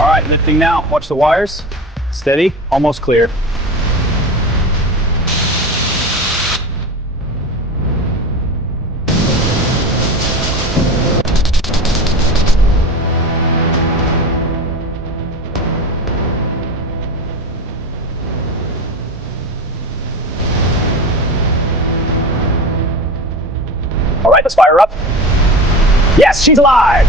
All right, lifting now. Watch the wires. Steady, almost clear. All right, let's fire her up. Yes, she's alive.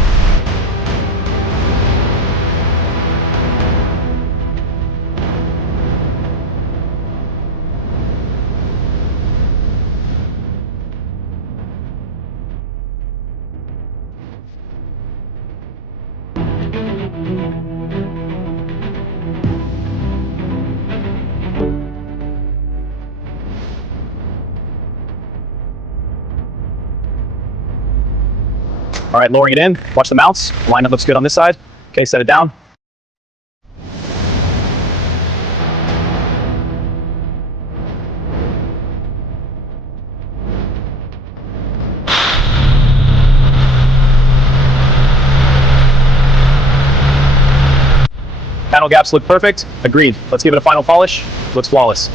All right, lowering it in. Watch the mounts. Alignment looks good on this side. Okay, set it down. Panel gaps look perfect. Agreed. Let's give it a final polish. Looks flawless.